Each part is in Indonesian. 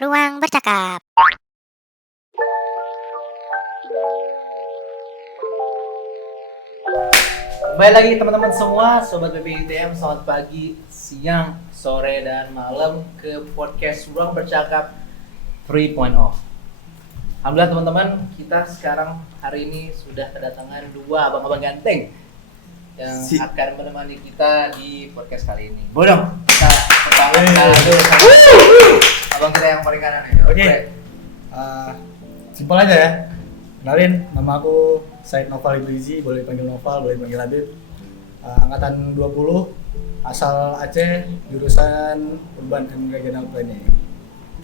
Ruang bercakap. Kembali lagi teman-teman semua, Sobat BPITM, selamat pagi, siang, sore, dan malam ke podcast Ruang Bercakap 3.0. Alhamdulillah teman-teman, kita sekarang hari ini sudah kedatangan dua abang-abang ganteng yang akan menemani kita di podcast kali ini. Boleh dong, kita pertama dulu sama abang kita yang paling kanan ini. Oke. Simpel aja ya. Kenalin, nama aku Said Noval Ibrizi, boleh panggil Noval, boleh panggil Habib. Angkatan 20, asal Aceh, jurusan Urban and Regional Planning.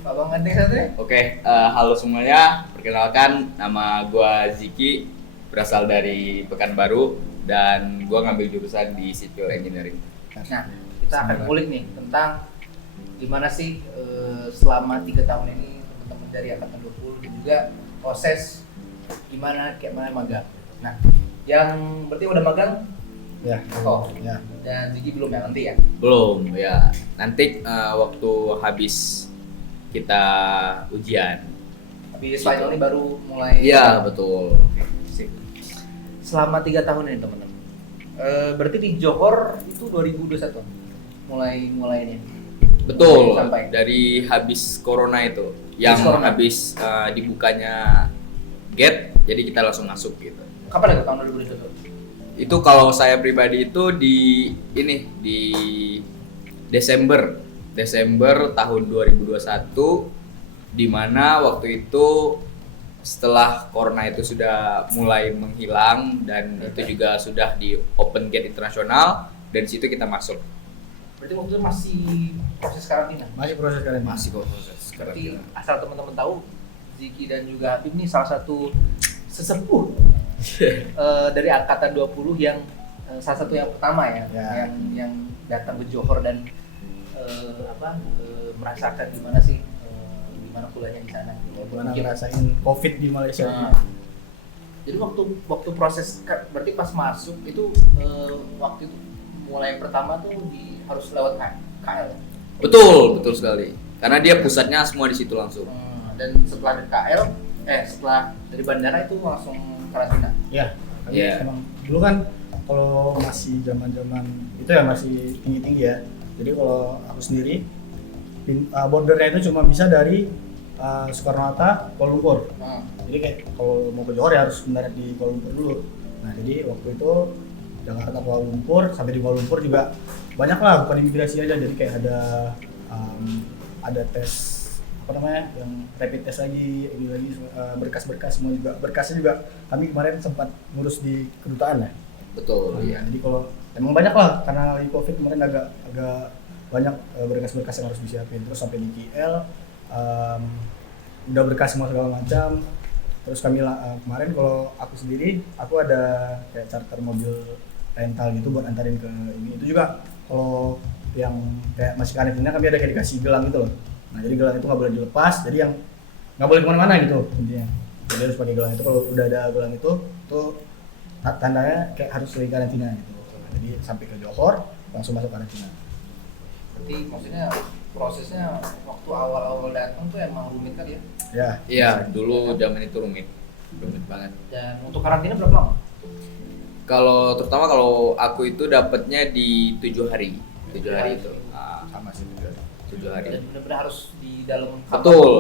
Abang ganteng satu ya? Oke, halo semuanya. Perkenalkan, nama gua Ziki, berasal dari Pekanbaru dan gua ngambil jurusan di Civil Engineering. Nah, kita akan ngulik nih tentang gimana sih selama 3 tahun ini teman-teman dari angkatan 20 dan juga proses gimana kayak mana magang. Nah, yang berarti udah magang Ya. kok Ya. dan Ziki belum ya nanti ya? Belum, ya. Nanti waktu habis kita ujian. Habis final ini baru mulai. Iya, betul. Sip. Selama 3 tahun ini teman-teman. Berarti di Johor itu 2021 mulainya. Betul. Sampai. Dari habis corona itu, habis dibukanya gate, jadi kita langsung masuk gitu. Kapan ya tahun 2021? Itu kalau saya pribadi itu di Desember tahun 2021, di mana waktu itu setelah corona itu sudah mulai menghilang dan itu juga sudah di open gate internasional, dan di situ kita masuk. Berarti waktu itu masih proses karantina. Masih proses kalian. Masih kok proses Berarti karantina. asal teman-teman tahu, Ziki dan juga Habib ini salah satu sesepuh dari angkatan 20 yang salah satu yang pertama ya, Ya. yang datang ke Johor dan merasakan gimana sih gimana kuliahnya di sana. Gimana Mungkin. ngerasain COVID di Malaysia Nah, ini? jadi waktu proses berarti pas masuk itu waktu itu mulai pertama tuh harus lewat KL. Betul sekali. Karena dia pusatnya semua di situ langsung. Dan setelah dari KL, setelah dari bandara itu langsung karantina. Ya. Kami Ya. emang dulu kan kalau masih zaman-zaman itu ya masih tinggi-tinggi ya. Jadi kalau aku sendiri bordernya itu cuma bisa dari Soekarno-Hatta, Kuala Lumpur. Jadi kayak kalau mau ke Johor ya harus mendarat di Kuala Lumpur dulu. Nah jadi waktu itu Jakarta Kuala Lumpur, sampai di Kuala Lumpur juga banyak lah, bukan imigrasi aja. Jadi kayak ada tes apa namanya, yang rapid test lagi berkas-berkas semua juga. Berkasnya juga kami kemarin sempat ngurus di kedutaan ya. Betul, iya. Jadi kalau emang banyak lah karena lagi COVID kemarin agak banyak berkas-berkas yang harus disiapin. Terus sampai di KL udah berkas semua segala macam. Terus kami kemarin kalau aku sendiri aku ada kayak charter mobil rental gitu buat antarin ke ini. Itu juga kalau yang kayak masih karantina kami ada kayak dikasih gelang gitu loh. Nah jadi gelang itu nggak boleh dilepas, jadi yang nggak boleh kemana-mana gitu intinya. Jadi harus pakai gelang itu. Kalau udah ada gelang itu tandanya kayak harus lagi karantina gitu. Jadi sampai ke Johor langsung masuk karantina. Berarti maksudnya prosesnya waktu awal-awal datang tuh emang rumit kali ya. Ya. Iya, dulu zaman itu rumit banget. Dan untuk karantina berapa lama? Terutama kalau aku itu dapatnya di 7 hari. 7 hari itu. Sama sih juga. 7 hari. Dan benar-benar harus di dalam kamar. Betul,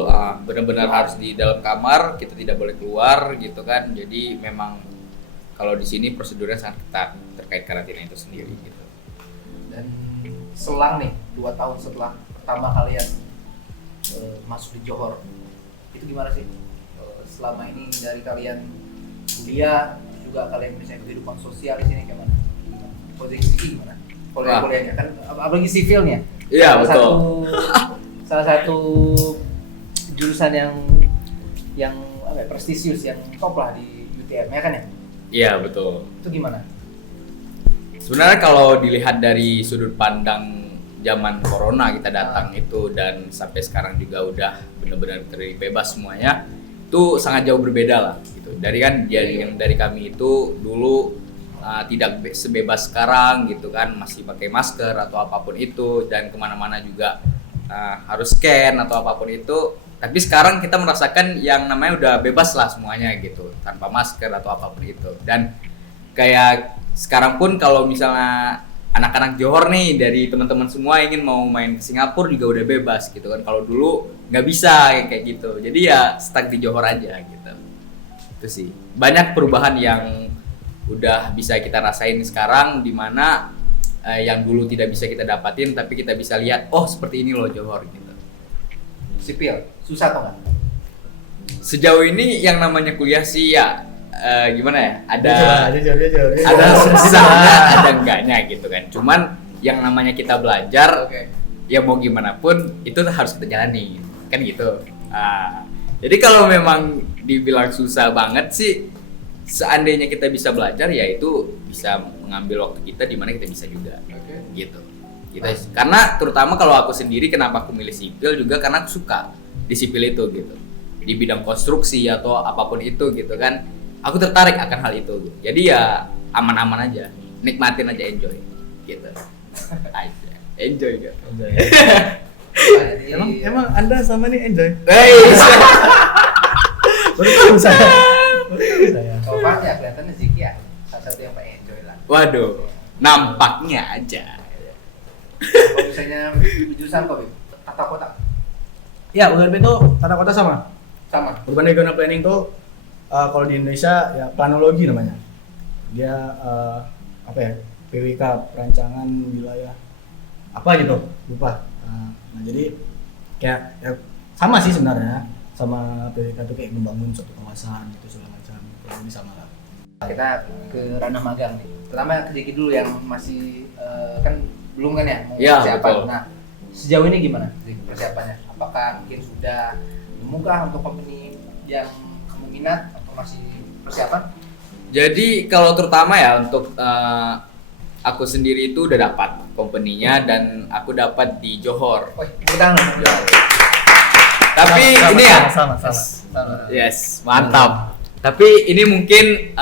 benar-benar harus di dalam kamar, kita tidak boleh keluar gitu kan. Jadi memang kalau di sini prosedurnya sangat ketat terkait karantina itu sendiri gitu. Dan selang nih 2 tahun setelah pertama kalian masuk di Johor, itu gimana sih selama ini dari kalian kuliah juga kalian misalnya kehidupan sosial di sini gimana? Posisi gimana? Kuliahnya kan apalagi sivilnya. Iya, betul. Salah satu jurusan yang prestisius, yang top lah di UTM ya kan ya? Iya, betul. Itu gimana? Sebenarnya kalau dilihat dari sudut pandang zaman corona kita datang itu dan sampai sekarang juga udah benar-benar terbebas semuanya, itu sangat jauh berbeda lah gitu. Dari kami itu dulu tidak sebebas sekarang gitu kan, masih pakai masker atau apapun itu, dan kemana-mana juga harus scan atau apapun itu. Tapi sekarang kita merasakan yang namanya udah bebas lah semuanya gitu, tanpa masker atau apapun itu. Dan kayak sekarang pun kalau misalnya anak-anak Johor nih dari teman-teman semua ingin mau main ke Singapura juga udah bebas gitu kan. Kalau dulu nggak bisa kayak gitu. Jadi ya stuck di Johor aja gitu. Itu sih. Banyak perubahan yang udah bisa kita rasain sekarang, di mana yang dulu tidak bisa kita dapatin tapi kita bisa lihat, oh seperti ini loh Johor gitu. Sipil, susah atau enggak? Sejauh ini yang namanya kuliah sih ya gimana ya? Ada Jujur. susahnya, ada enggaknya gitu kan. Cuman yang namanya kita belajar, Oke. ya mau gimana pun itu harus kita jalani, kan gitu. Jadi kalau memang dibilang susah banget sih, seandainya kita bisa belajar ya itu bisa mengambil waktu kita di mana kita bisa juga, gitu. Karena terutama kalau aku sendiri kenapa aku milih sipil juga karena aku suka di sipil itu gitu, di bidang konstruksi atau apapun itu gitu kan. Aku tertarik akan hal itu gitu. Jadi ya aman-aman aja, nikmatin aja, enjoy gitu aja, enjoy gitu. Emang Anda sama nih enjoy? Baru tahu saya. Kalau Pak ya kelihatannya Ziki ya salah satu yang paling enjoy lah. Waduh, nampaknya aja. Kalau misalnya jurusan kok, tata kota Ya, URP itu tata kota sama. sama. Urban Regional Planning tuh kalau di Indonesia ya planologi namanya. Dia apa ya? PWK, perancangan wilayah apa gitu, lupa. Nah, jadi kayak ya, sama sih sebenarnya sama PWK tuh kayak membangun suatu kawasan gitu segala macam. Kurang lebih sama lah. Kita ke ranah magang nih. Pertama ke Ziki dulu yang masih kan belum kan ya mau Ya, persiapan. betul. Nah, sejauh ini gimana Ziki persiapannya? Apakah mungkin sudah membuka untuk company yang kamu minat atau masih persiapan? Jadi kalau terutama ya untuk aku sendiri itu udah dapat company-nya dan aku dapat di Johor. Wih, kita Tapi ini ya, sama. yes, mantap. Tapi ini mungkin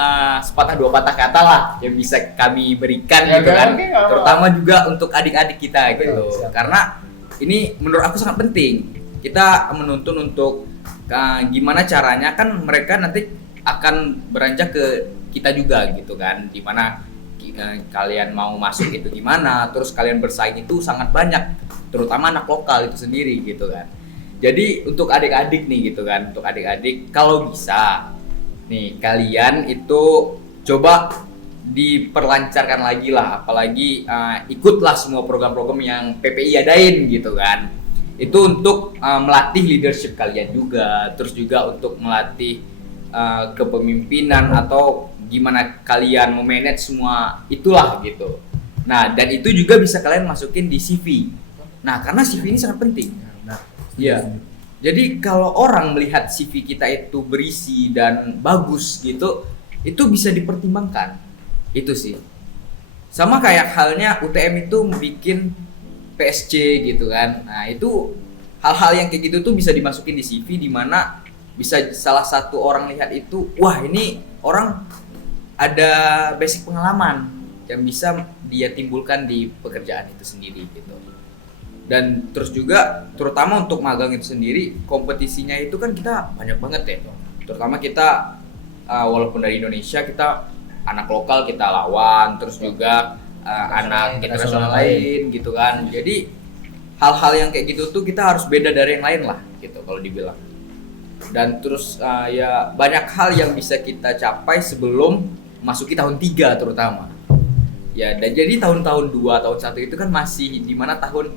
sepatah dua patah kata lah yang bisa kami berikan Ya, gitu kan. oke, nggak apa-apa. Terutama juga untuk adik-adik kita gitu. siap. Karena ini menurut aku sangat penting. Kita menuntun untuk gimana caranya kan mereka nanti akan beranjak ke kita juga gitu kan. Dimana kalian mau masuk itu gimana, terus kalian bersaing itu sangat banyak, terutama anak lokal itu sendiri gitu kan. Jadi untuk adik-adik nih gitu kan, untuk adik-adik kalau bisa nih kalian itu coba diperlancarkan lagi lah, apalagi ikutlah semua program-program yang PPI adain gitu kan. Itu untuk melatih leadership kalian juga, terus juga untuk melatih kepemimpinan atau gimana kalian memanage semua itulah gitu. Nah, dan itu juga bisa kalian masukin di CV. Nah, karena CV ini sangat penting. Iya. Jadi kalau orang melihat CV kita itu berisi dan bagus gitu, itu bisa dipertimbangkan. Itu sih. Sama kayak halnya UTM itu bikin PSC gitu kan. Nah, itu hal-hal yang kayak gitu tuh bisa dimasukin di CV, di mana bisa salah satu orang lihat itu, wah ini orang ada basic pengalaman yang bisa dia timbulkan di pekerjaan itu sendiri gitu. Dan terus juga terutama untuk magang itu sendiri, kompetisinya itu kan kita banyak banget ya. Terutama kita walaupun dari Indonesia, kita anak lokal kita lawan, terus juga anak internasional lain gitu kan. Jadi hal-hal yang kayak gitu tuh kita harus beda dari yang lain lah gitu kalau dibilang. Dan terus ya banyak hal yang bisa kita capai sebelum masuki tahun 3 terutama. Ya, dan jadi tahun-tahun 2, tahun 1 itu kan masih di mana tahun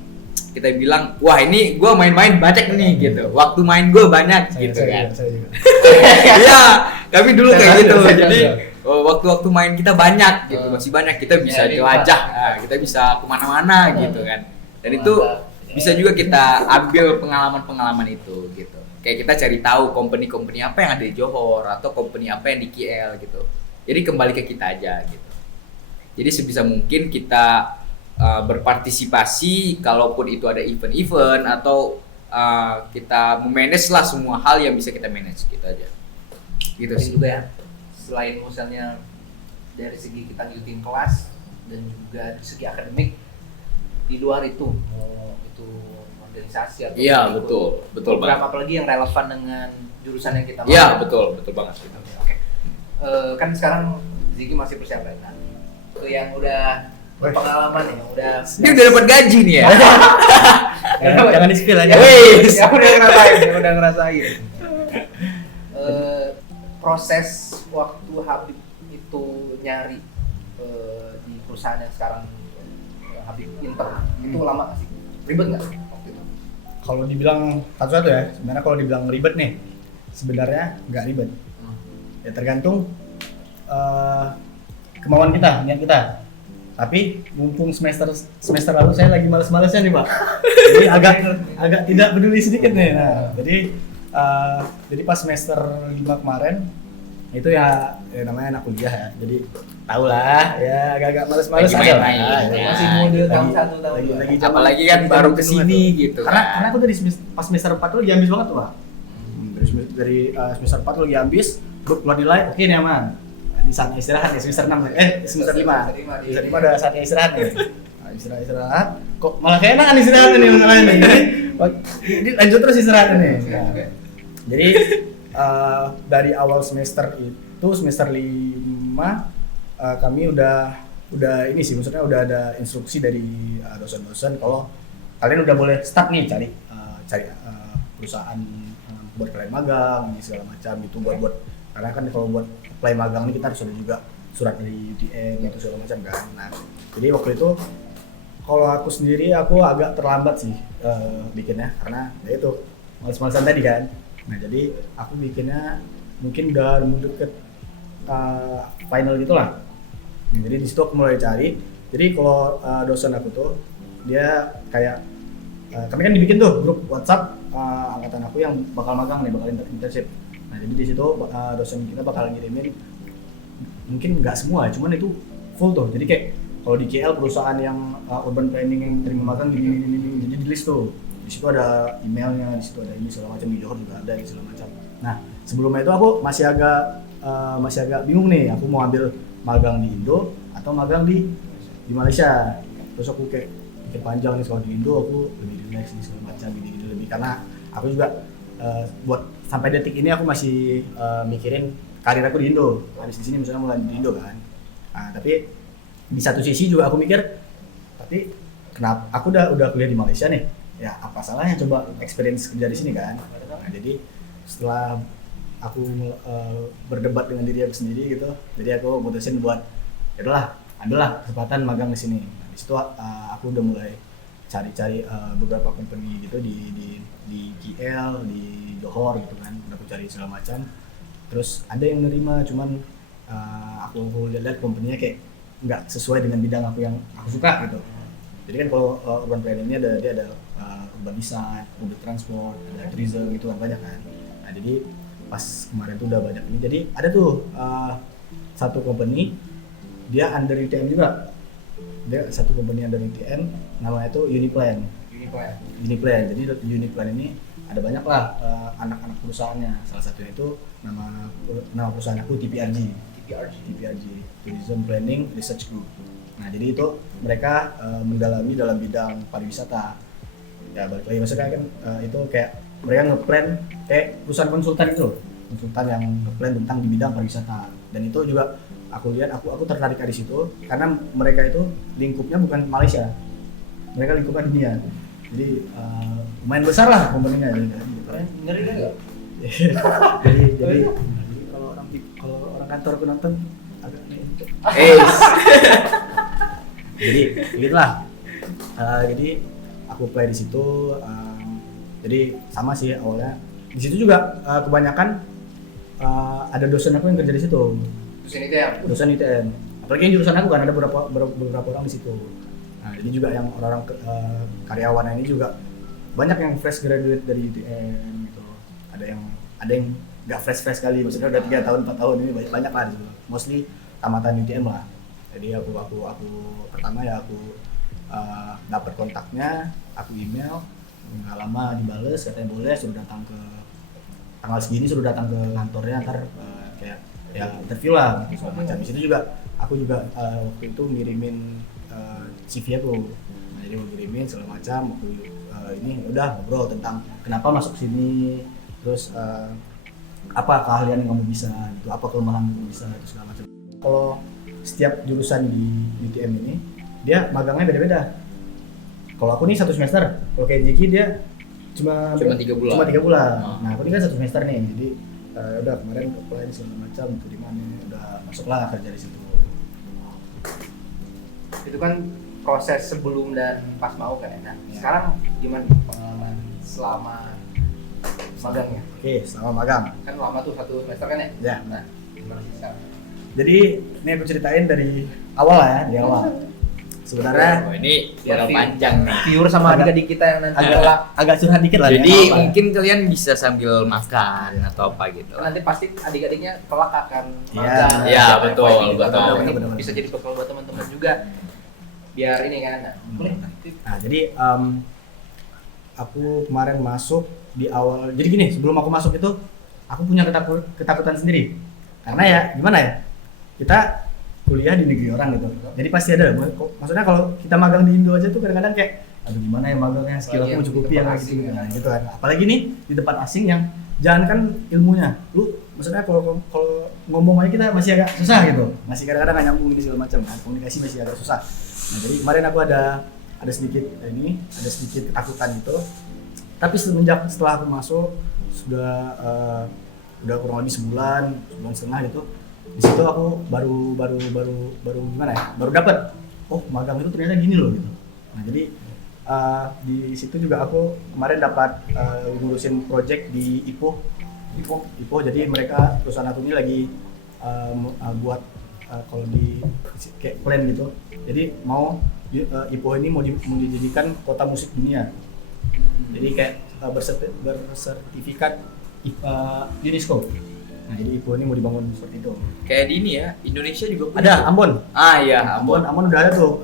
kita bilang, wah ini gue main-main banyak nih gitu. Waktu main gue banyak gitu kan. Saya juga. Iya, kami dulu kayak gitu. Saya Jadi juga. waktu-waktu main kita banyak gitu, masih banyak. Kita bisa Ya, jelajah, kita bisa kemana-mana gitu kan. Dan itu bisa juga kita ambil pengalaman-pengalaman itu gitu. Kayak kita cari tahu company-company apa yang ada di Johor atau company apa yang di KL gitu. Jadi kembali ke kita aja gitu. Jadi sebisa mungkin kita berpartisipasi kalaupun itu ada event-event atau kita memanage lah semua hal yang bisa kita manage gitu aja. Gitu Mungkin sih. juga ya, selain misalnya dari segi kita ngikutin kelas dan juga dari segi akademik, di luar itu mau itu organisasi atau Iya, betul program, banget. apalagi yang relevan dengan jurusan yang kita Iya, mau. betul banget. Oke. Kan sekarang Ziki masih persiapan. Nah, untuk yang udah berpengalaman ya, Dia udah dapat gaji nih ya. Jangan di-spill aja. Wih. yang udah ngerasain. Proses waktu Habib itu nyari di perusahaan yang sekarang Habib intern itu lama nggak sih? Ribet nggak waktu itu? Kalau dibilang satu-satu ya, sebenarnya kalau dibilang ribet nih, sebenarnya nggak ribet. Ya tergantung kemauan kita, niat kita. Tapi mumpung semester lalu saya lagi males-malesnya nih, Pak. Jadi agak tidak peduli sedikit nih. Nah, jadi pas semester 5 kemarin itu ya namanya anak kuliah ya. Jadi tahu lah ya agak males-males Lagi aja lah. main-main, Nah, ya. Masih mode tahun 1 tahun lagi 2. lagi zaman- Apalagi kan lagi baru zaman kesini jenuh tuh. gitu Karena kan. aku pas semester 4 tuh lagi ambis banget tuh, Pak. Dari semester 4 tuh lagi ambis, keluar nilai, oke nih aman. Di saatnya istirahat ya semester 6 semester 5. Semester 5 udah saatnya istirahat nih. Nah, istirahat. Kok malah keenakan istirahat nih masalahnya nih. Jadi lanjut terus istirahat nih. Nah, jadi dari awal semester itu semester 5 kami udah ini sih, maksudnya udah ada instruksi dari dosen-dosen kalau kalian udah boleh start nih cari perusahaan buat kalian magang segala macam itu buat karena kan kalau buat apply magang ini kita harus ada juga surat dari UTM gitu segala macam kan. Nah jadi waktu itu kalau aku sendiri aku agak terlambat sih bikinnya karena ya itu males-malesan tadi kan. Nah jadi aku bikinnya mungkin udah deket final gitulah. Nah, jadi di situ aku mulai cari. Jadi kalau dosen aku tuh dia kayak kami kan dibikin tuh grup WhatsApp angkatan aku yang bakal magang nih, bakal internship. Nah jadi di situ dosen kita bakal ngirimin mungkin nggak semua, cuman itu full tuh. Jadi kayak kalau di KL perusahaan yang urban planning yang terima magang gini, jadi di list tuh. Di situ ada emailnya, di situ ada ini segala macam, di Johor juga ada segala macam. Nah sebelumnya itu aku masih agak bingung nih, aku mau ambil magang di Indo atau magang di Malaysia. Terus aku kayak pikir panjang nih, soal di Indo aku lebih relax nih segala macam gini lebih, karena aku juga buat sampai detik ini aku masih mikirin karir aku di Indo. Habis di sini misalnya mulai di Indo kan. Nah, tapi di satu sisi juga aku mikir, tapi kenapa aku udah kuliah di Malaysia nih? Ya apa salahnya coba experience kerja di sini kan? Nah, jadi setelah aku berdebat dengan diri aku sendiri gitu, jadi aku mutusin buat ya udahlah, ambillah kesempatan magang di sini. Nah, di situ aku udah mulai cari-cari beberapa company gitu di KL, di Johor gitu kan, udah aku cari segala macam. Terus ada yang nerima, cuman aku lihat company-nya kayak nggak sesuai dengan bidang aku yang aku suka gitu. Jadi kan kalau urban planning ini dia ada urban design, public transport, ada tourism gitu kan banyak kan. Nah jadi pas kemarin tuh udah banyak ini, jadi ada tuh satu company dia under UTM juga, dia satu company under UTM namanya tuh Uniplan. Jadi Uniplan ini ada banyak lah anak-anak perusahaannya, salah satunya itu nama perusahaan aku TPRG, Tourism Planning Research Group. Nah jadi itu mereka mendalami dalam bidang pariwisata. Ya balik lagi maksudnya kan itu kayak mereka ngeplan kayak perusahaan konsultan itu, konsultan yang ngeplan tentang di bidang pariwisata. Dan itu juga aku lihat aku tertarik dari situ karena mereka itu lingkupnya bukan Malaysia, mereka lingkupnya dunia. Jadi lumayan besar lah kompetinya. Ngeri nggak? jadi kalau orang kantor aku nonton agak jadi gitulah. Jadi aku apply di situ. Jadi sama sih awalnya. Di situ juga kebanyakan ada dosen aku yang kerja di situ. Dosen ITM. Apalagi yang jurusan aku kan ada beberapa orang di situ. Nah, jadi juga yang orang-orang karyawan ini juga banyak yang fresh graduate dari UTM gitu. Ada yang nggak fresh kali, maksudnya udah 3 tahun 4 tahun ini banyak lah gitu. Mostly tamatan UTM lah. Jadi aku pertama ya aku dapat kontaknya, aku email, nggak lama dibales katanya boleh suruh datang ke tanggal segini, suruh datang ke kantornya, ntar kayak ya interview lah gitu segala macam. Di situ juga aku juga waktu itu ngirimin CV aku. Nah, jadi aku kirimin segala macam, aku ini udah ngobrol tentang kenapa masuk sini, terus apa keahlian yang kamu bisa, gitu, apa kelemahan yang kamu bisa, itu segala macam. Kalau setiap jurusan di UTM ini dia magangnya beda-beda. Kalau aku nih 1 semester, kalau kayak Jiki dia cuma 3 bulan. Cuma 3 bulan. Nah, aku ini kan 1 semester nih, jadi udah kemarin apply segala macam itu di mana, udah masuklah kerja di situ. Itu kan proses sebelum dan pas mau kan ya. Nah, sekarang gimana nih pengalaman selama magangnya? Oke, selama magang. Kan lama tuh 1 semester kan ya? Ya. Nah, gimana sih sekarang? Jadi ini aku ceritain dari awal lah ya, di awal. Sebenarnya Ini Biar bakal view- panjang nih. Viewer sama adik-adik kita yang nanti agak curhat dikit lah. Jadi ya, apa. mungkin kalian bisa sambil makan atau apa gitu. nanti pasti adik-adiknya kelak akan Iya. magang. Iya, Siapa betul, yang betul. magang. Ini Benar-benar. bisa jadi bekal buat teman-teman juga. Biar ini kan. Nah, boleh. Nah, jadi aku kemarin masuk di awal. Jadi gini, sebelum aku masuk itu aku punya ketakutan sendiri. Karena ya gimana ya? Kita kuliah di negeri orang gitu. Jadi pasti ada. Maksudnya kalau kita magang di Indo aja tuh kadang-kadang kayak aduh gimana ya magangnya, skill aku mencukupi yang kayak gitu. Nah, gitu kan. Apalagi nih di tempat asing yang jangan kan ilmunya. Lu maksudnya kalau ngomong aja kita masih agak susah gitu. Masih kadang-kadang nggak nyambung ini segala macam kan. Komunikasi masih agak susah. Nah, jadi kemarin aku ada sedikit ketakutan gitu. Tapi setelah aku masuk udah kurang lebih sebulan setengah gitu. Di situ aku baru gimana ya? Baru dapat oh magang itu ternyata gini loh gitu. Nah, jadi di situ juga aku kemarin dapat ngurusin project di IPO. Jadi mereka perusahaan aku ini lagi buat kalau di kayak plan gitu. Jadi mau IPO ini mau dijadikan kota musik dunia. Jadi kayak bersertifikat UNESCO. Nah, jadi IPO ini mau dibangun seperti itu. Kayak di ini ya, Indonesia juga punya. Ada tuh. Ambon. Ah iya, Ambon. Ambon udah ada tuh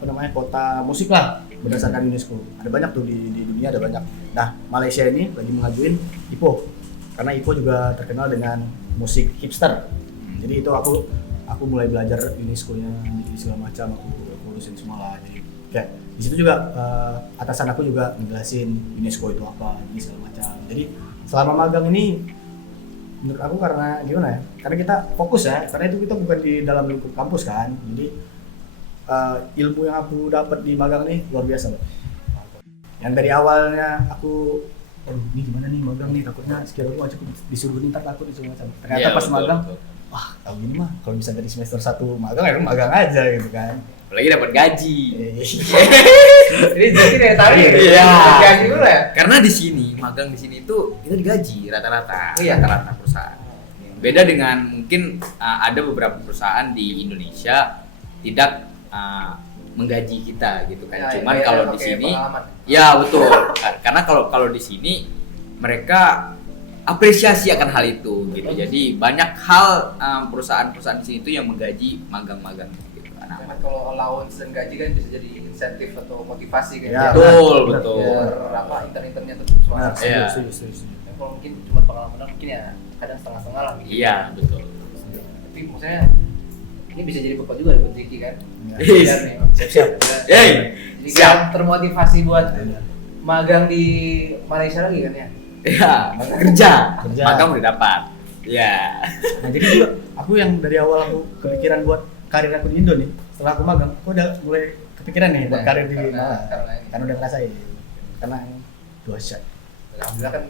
apa namanya kota musik lah berdasarkan UNESCO. Ada banyak tuh di dunia, ada banyak. Nah, Malaysia ini lagi mengajuin IPO karena IPO juga terkenal dengan musik hipster. Jadi itu aku mulai belajar UNESCO-nya di segala macam, aku urusin semua lah. Jadi kayak di situ juga atasan aku juga ngejelasin UNESCO itu apa, ini segala macam. Jadi selama magang ini menurut aku karena gimana ya? Karena kita fokus ya, karena itu kita bukan di dalam lingkup kampus kan. Jadi ilmu yang aku dapat di magang nih luar biasa loh. Yang dari awalnya aku ini gimana nih magang nih, takutnya skill aku nggak cukup, disuruh ntar takut disuruh macam. Ternyata Iya, pas betul, magang, betul. wah tahu gini mah kalau bisa dari semester 1 magang ya magang aja gitu kan. Apalagi dapat gaji. Jadi dari tadi Iya. gaji dulu ya. Karena di sini magang di sini itu kita digaji rata-rata, Iya. rata-rata perusahaan. Beda dengan mungkin ada beberapa perusahaan di Indonesia tidak menggaji kita gitu kan. Ya, Cuman ya, kalau ya, di pakai sini, pengalaman. ya betul. Karena kalau di sini mereka apresiasi akan hal itu gitu. Jadi banyak hal perusahaan-perusahaan di sini itu yang menggaji magang-magang gitu. Karena kalau allowance dan gaji kan bisa jadi insentif atau motivasi kan. Ya, betul, benar, betul. Biar apa intern-internnya tetap Nah, semangat. Iya. setuju. Ya, kalau mungkin cuma pengalaman mungkin ya kadang setengah-setengah lah gitu. Iya, betul. Tapi maksudnya ini bisa jadi bekal juga buat Ziki kan. Ya. Yes. Biar nih, Siap-siap. Hey, jadi siap. kan termotivasi buat magang di Malaysia lagi kan ya. Ya, kerja. Kerja. Magang udah dapat. Ya. Nah, jadi juga aku yang dari awal aku kepikiran buat karir aku di Indo nih, setelah aku magang, aku udah mulai kepikiran nih buat karir di Malang. Karena udah ngerasain. Karena dua shot. Alhamdulillah kan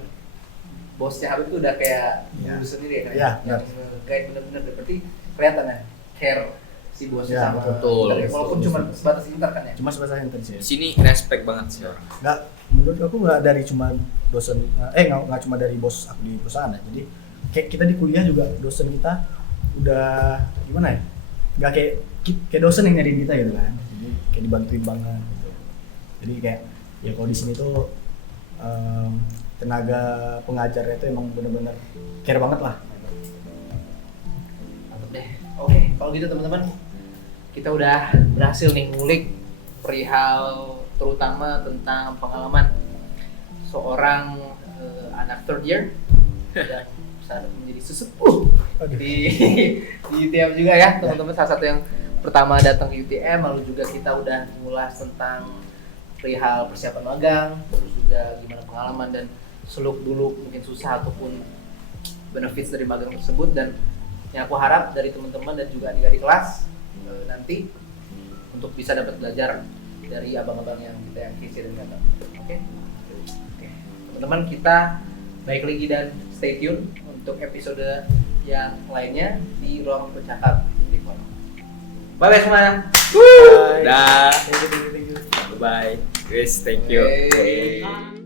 bosnya Habib tuh udah kayak Iya. guru sendiri ya kan. Iya, Yang guide bener-bener berarti kelihatan ya care si bosnya Iya, sama betul. intern. Walaupun Betul. cuma sebatas inter kan ya. Cuma sebatas intern sih. Di sini respect banget sih orang. Nggak, menurut aku nggak dari cuma dosen, nggak cuma dari bos aku di perusahaan ya. Jadi kayak kita di kuliah juga dosen kita udah gimana ya? Nggak kayak dosen yang nyariin kita gitu kan. Jadi kayak dibantuin banget gitu. Jadi kayak ya kalau di sini tuh tenaga pengajarnya itu emang bener-bener care banget lah. Mantap deh. Oke, kalau gitu teman-teman, kita udah berhasil nih ngulik perihal terutama tentang pengalaman seorang anak third year dan saat menjadi sesepuh di UTM juga ya teman-teman, salah satu yang pertama datang ke UTM, lalu juga kita udah ngulas tentang perihal persiapan magang, terus juga gimana pengalaman dan seluk-beluk mungkin susah ataupun benefits dari magang tersebut. Dan yang aku harap dari teman-teman dan juga adik-adik kelas nanti untuk bisa dapat belajar dari abang-abang yang kita yang kisi dan kata. Oke? Teman-teman, kita baik lagi dan stay tune untuk episode yang lainnya di Ruang Bercakap di Kono. Bye semuanya. Dah. Thank you. Bye. Guys, thank you. Hey.